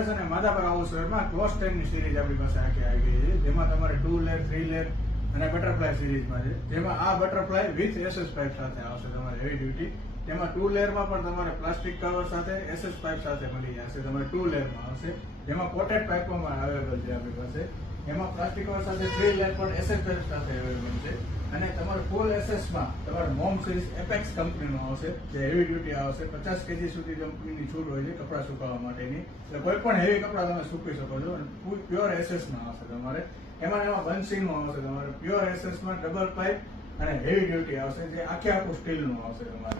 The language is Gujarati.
જનરેશન અને માધાપર હાઉસવેરમાં ક્લોઝ 10 ની સિરીઝ આપણી પાસે આખી આવી ગઈ છે, જેમાં તમારે 2 લેયર 3 લેયર અને બટરફ્લાય સિરીઝમાં છે, જેમાં આ બટરફ્લાય વિથ એસએસ પાઇપ સાથે આવશે તમારે હેવી ડ્યુટી. તેમાં 2 લેયરમાં પણ તમારે પ્લાસ્ટિક કવર સાથે એસએસ પાઇપ સાથે મળી જશે. તમારે 2 લેયરમાં આવશે, જેમાં કોટેડ પાઇપો પણ અવેલેબલ છે આપણી પાસે. એમાં પ્લાસ્ટિક કવર સાથે 3 લેયર પણ એસએસ પાઇપ સાથે અવેલેબલ છે. અને તમારે ફૂલ એસએસમાં તમારે મોમ સિરીઝ એપેક્સ કંપનીનો આવશે, જે હેવી ડ્યુટી આવશે. 50 કેજી સુધી કંપનીની છૂટ હોય છે કપડાં સુકાવવા માટેની, એટલે કોઈ પણ હેવી કપડાં તમે સૂકવી શકો છો. અને પ્યોર એસએસમાં આવશે તમારે. એમાં બંસીનું આવશે તમારે પ્યોર એસએસમાં ડબલ પાઇપ અને હેવી ડ્યુટી આવશે, જે આખે આખું સ્ટીલનું આવશે તમારે.